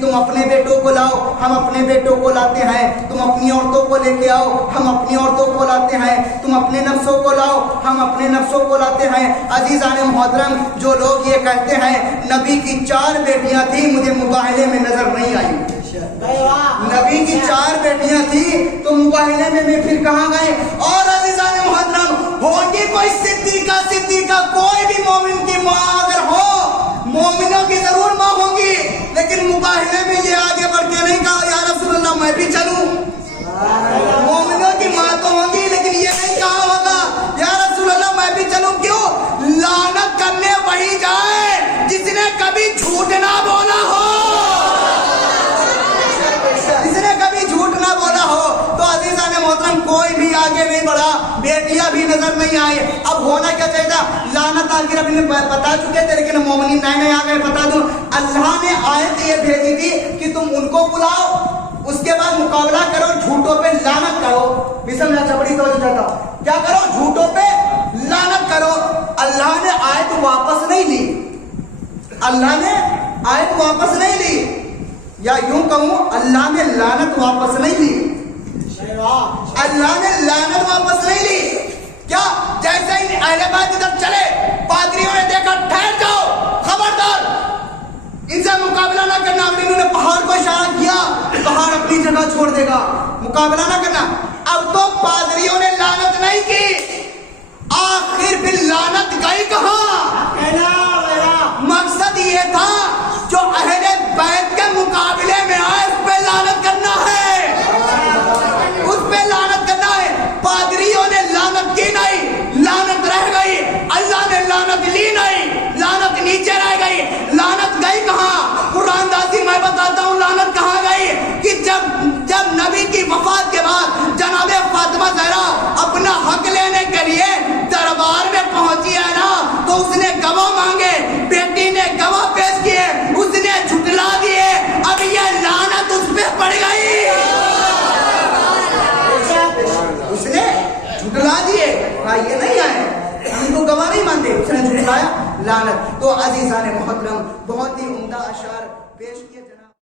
तुम अपने बेटों को लाओ, हम अपने बेटों को लाते हैं, तुम अपनी औरतों को लेके आओ, हम अपनी औरतों को लाते हैं, तुम अपने नफ्सों को लाओ, हम अपने नफ्सों को लाते हैं। अजीजान मोहतरम, जो लोग ये कहते हैं नबी की 4 बेटियां थी, मुझे मुबाहिले में नजर नहीं आई। नबी की 4 बेटियां थी तो मुबाहिले में फिर कहां गए? और अजीजान मोहतरम, होगी कोई सिद्दीका कोई भी मोमिन की माँ अगर हो, मोमिनों की जरूर माँ होंगी, लेकिन मुबाहिले में ये आगे बढ़ के नहीं कहा या रसूलल्लाह मैं भी चलूं। मोमिनों की माँ तो होंगी, लेकिन ये नहीं कहा होगा या रसूलल्लाह मैं भी चलूं। क्यों? लानत करने वही जाए जिसने कभी झूठ ना बोला हो, जिसने कभी झूठ ना बोला हो। तो अजीजान मोहतरम, कोई भी आगे नहीं बढ़ा, बेटियां भी नजर नहीं आई। अब होना क्या चाहिए था? लानत आखिर अभी बता चुके थे, लेकिन मोमिनीन नए आ गए। बता दूं, अल्लाह ने आयत ये भेजी थी कि तुम उनको बुलाओ, उसके बाद मुकाबला करो, झूठों पे लानत करो। बिस्मिल्लाह से बड़ी तवज्जो चाहता हूं, क्या करो? झूठों पे लानत करो। अल्लाह ने आयत वापस नहीं ली, अल्लाह ने आयत वापस नहीं ली, या यूं कहूं अल्लाह ने लानत वापस नहीं ली। अल्लाह ने लानत वापस नहीं ली। क्या? जैसे ही अहले बैत इधर चले, पादरियों ने देखा, ठहर जाओ, खबरदार, इनसे मुकाबला ना करना। इन्होंने पहाड़ को इशारा किया, पहाड़ अपनी जगह छोड़ देगा, मुकाबला ना करना। अब तो पादरियों ने लानत नहीं की, आखिर फिर लानत गई कहां? मकसद ये था जो अहले बैत के मुकाबले में आए उस पे लानत करना है, उस पे लानत करना है। पादरियों ने लानत की नहीं, लानत रह गई। अल्लाह ने लानत ली नहीं, लानत नीचे रह गई। लानत गई कहां? कुरान दासी मैं बताता हूं लानत कहां गई कि जब नबी की वफात के बाद जनाबे फातिमा ज़हरा अपना हक लेने के लिए दरबार में पहुंची है ना, तो उसने गवाह मांगे, बेटी ने गवाह पेश किए, उसने झुठला दिए। अब ये लानत उस पे पड़ गई, उसने झुठला दिए, कहा ये नहीं आए, हम तो गवाह नहीं मानते, उसने झुठलाया, लानत। तो अजीजान मोहतरम, बहुत ही उम्दा अशार पेश किए।